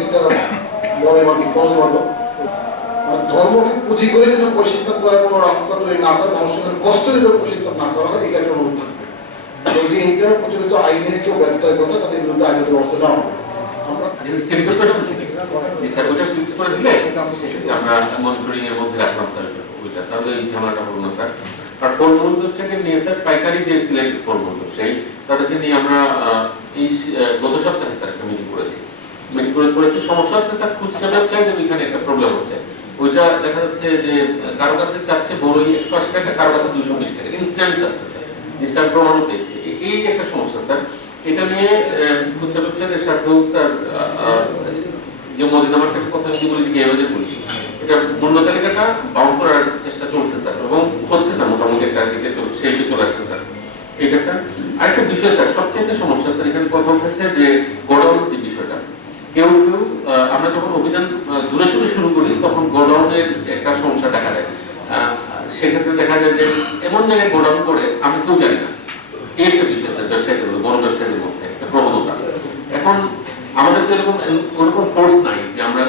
একটা বড় বাকি ফরজ মানে ধর্মকে পুঁজি করে যেন প্রশিক্ষণ করার কোনো রাস্তা তৈরি না করে, মানুষের কষ্ট যেন প্রশিক্ষণ না করা হয়, এটা একটা অনুরোধ থাকবে। যদি এইটা প্রচলিত আইনের কেউ ব্যর্থ হয় কথা তাদের বিরুদ্ধে আইনের ব্যবস্থা নেওয়া হবে আমরা এই পাইকারি যে তাদেরকে নিয়ে আমরা গত সপ্তাহে স্যার একটা মিটিং করেছি। মিটিং করে করেছি, সমস্যা হচ্ছে স্যার খুচরা ব্যবসায়ীদের এখানে একটা প্রবলেম হচ্ছে। ওইটা দেখা যাচ্ছে যে কারও কাছে চাচ্ছে বড়ই একশো আশি টাকা, কারও কাছে দুশো বিশ টাকা। ইনস্ট্যান্ট চাচ্ছে স্যার। ইনস্ট্যান্ট প্রমাণও পেয়েছি। এই একটা সমস্যা স্যার। এটা নিয়ে খুচরা ব্যবসায়ীদের সাথেও স্যার যে মদিনা মার্কেটের কথা যদি বলি গেবাজে বলি। এটা মূল্য তালিকাটা বাউন্ড করার চেষ্টা চলছে স্যার এবং হচ্ছে স্যার মোটামুটি একটা দিকে সেই চলে আসছে স্যার। এটা স্যার, আরেকটা বিষয় স্যার, সবচেয়ে সমস্যা স্যার, এখানে কথা উঠেছে যে গোডাউন যে বিষয়টা। কেউ কেউ আমরা যখন অভিযান জোরে সোরে শুরু করি, তখন গোডাউনের একটা সমস্যা দেখা দেয়। সেক্ষেত্রে দেখা যায় যে এমন জায়গায় গোডাউন করে, আমি কেউ জানি না। এই একটা বিষয় স্যার ব্যবসায়ীদের বড় ব্যবসায়ীদের মধ্যে একটা প্রবণতা। এখন আমাদের তো এরকম ওরকম ফোর্স নাই যে আমরা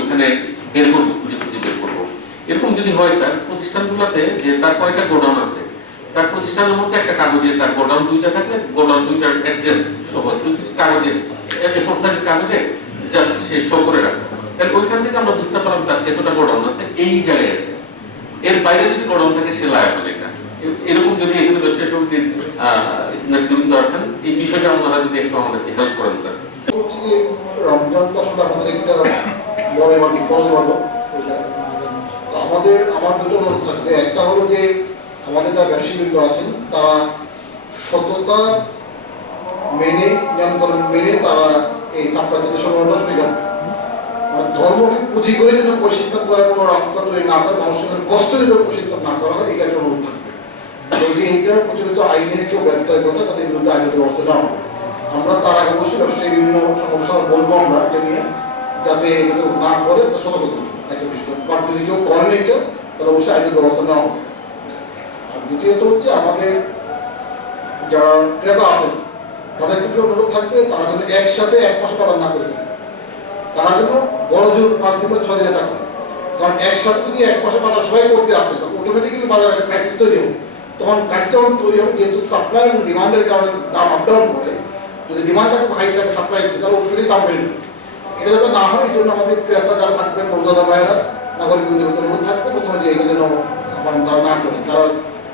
এখানে বের করব, খুঁজে খুঁজে বের করব। এরকম যদি হয়, স্যার, প্রতিষ্ঠানগুলোতে যে তার কয়েকটা গোডাউন আছে, তার প্রতিষ্ঠানের মধ্যে একটা কাগজে তার গোডাউন দুইটা থাকলে, গোডাউন দুইটার অ্যাড্রেস সহ দুইটি ওইখান থেকে আমরা বুঝতে পারলাম এতটা গোডাউন এই জায়গায় এর বাইরে যদি গোডাউন থাকে, সে লায়াবল এটা। এরকম যদি এখানে রমজান তো একটা বড় বাকি ফরজ আমাদের, আমার দুটো থাকবে। একটা হলো যে, আমাদের যারা ব্যবসায়ীবৃন্দ আছেন, তারা সততা মেনে নিয়মকরণ মেনে তারা এই থেকে সরবরাহটা শুরু মানে ধর্মকে পুঁজি করে যেন প্রশিক্ষণ করার কোনো রাস্তা তৈরি না করে, মানুষের কষ্ট যেন প্রশিক্ষণ না করা হয় এটা একটা অনুরোধ থাকবে। যদি এইটা প্রচলিত আইনের কেউ ব্যর্থ হয় কথা তাদের বিরুদ্ধে আইনের ব্যবস্থা নেওয়া হবে। আমরা তার আগে অবশ্যই ব্যবসায়ী বিভিন্ন সমস্যা বলব আমরা, এটা নিয়ে। যাতে এটা না করে, তা সতর্ক করব একটা যদি কেউ করেন এটা তাহলে অবশ্যই আইনের ব্যবস্থা নেওয়া হবে। আর দ্বিতীয়ত হচ্ছে আমাদের যারা ক্রেতা আছেন তাদের ক্ষেত্রে অনুরোধ থাকবে, তারা যেন একসাথে এক মাস পালন না করে তারা যেন বড় জোর পাঁচ দিন ছয় দিনে টাকা কারণ একসাথে যদি এক মাসে বাজার সবাই করতে আসে, তখন অটোমেটিক্যালি বাজারে একটা ক্রাইসিস তৈরি হবে। তখন ক্রাইসিস যখন তৈরি হবে, যেহেতু সাপ্লাই এবং ডিমান্ডের কারণে দাম আপ ডাউন করে যদি ডিমান্ডটা খুব হাই থাকে সাপ্লাই হচ্ছে তাহলে অটোমেটিক দাম বেড়ে এটা যাতে না হয়, এই জন্য আমাদের ক্রেতা যারা থাকবেন রোজাদা ভাইয়েরা নাগরিক বন্ধুদের অনুরোধ থাকবে, প্রথমে যে এটা যেন তারা না করে তারা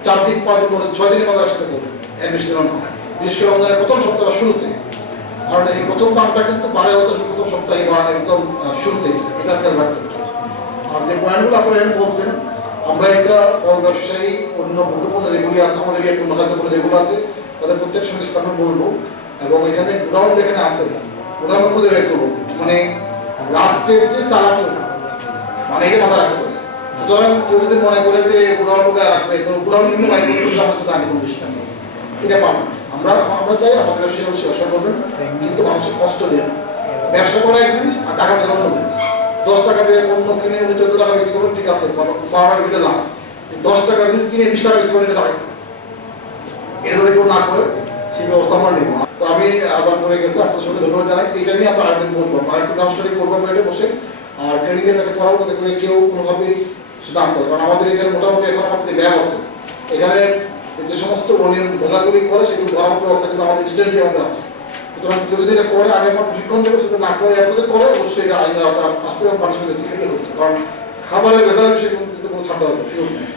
চার দিন, পাঁচ দিন, ছয় দিনের বাজার একসাথে করবে যেন হয় বিশেষ করে প্রথম সপ্তাহ শুরুতে কারণ এই প্রথম দামটা কিন্তু বারো হাজার প্রথম সপ্তাহে বা একদম শুরুতেই, এটা খেয়াল রাখতে আর যে পয়েন্টগুলো আপনারা এখন বলছেন, আমরা এটা ফল ব্যবসায়ী, অন্য গুরুত্বপূর্ণ যেগুলি আছে আমাদের একটু মহাত্মপূর্ণ যেগুলো আছে, তাদের প্রত্যেক সঙ্গে স্থাপন বলব এবং এখানে গোডাউন যেখানে আছে গোডাউন খুঁজে বের করব। মানে লাস্টের যে চালাটো মানে এটা মাথা রাখতে হবে। সুতরাং কেউ যদি মনে করে যে গোডাউন রাখবে গোডাউন কিন্তু করলে আমরা তো ডিসিশন এটা পাবো আমরা আমরা চাই আমাদের ব্যবসায়ী ব্যবসা করবেন কিন্তু মানুষের কষ্ট দিয়ে। ব্যবসা করা এক জিনিস আর টাকা অন্য জিনিস। দশ টাকা দিয়ে পণ্য কিনে উনি চোদ্দ টাকা বিক্রি করবেন ঠিক আছে বারোটা বিক্রি লাভ দশ টাকা জিনিস কিনে বিশ টাকা বিক্রি করে এটা টাকা এটা যদি কেউ না করে সে ব্যবস্থা আমরা নেব। তো আমি আবার করে গেছি আপনার সঙ্গে ধন্যবাদ জানাই। এটা নিয়ে আমরা আরেকদিন বসবো। আরেকটু ডাউনস্টারি করব আমরা এটা বসে। আর ট্রেনিং এর একটা করাবো যাতে করে কেউ কোনোভাবেই সেটা করে। কারণ আমাদের এখানে মোটামুটি এখন আমাদের ল্যাব আছে। এখানে যে সমস্ত অনিয়ম ঘোষাগুলি করে সেগুলো ধরার ব্যবস্থা কিন্তু আমাদের ইনস্ট্যান্টলি আমাদের আছে। সুতরাং কেউ যদি এটা করে, আগে আমার প্রশিক্ষণ দেবে, সেটা না করে আপনাদের করে, অবশ্যই এটা আইনের আওতা আসবে মানুষের দিকে কারণ খাবারের ভেতরে বিষয়ে কিন্তু কোনো ছাড়া হবে সুযোগ নেই।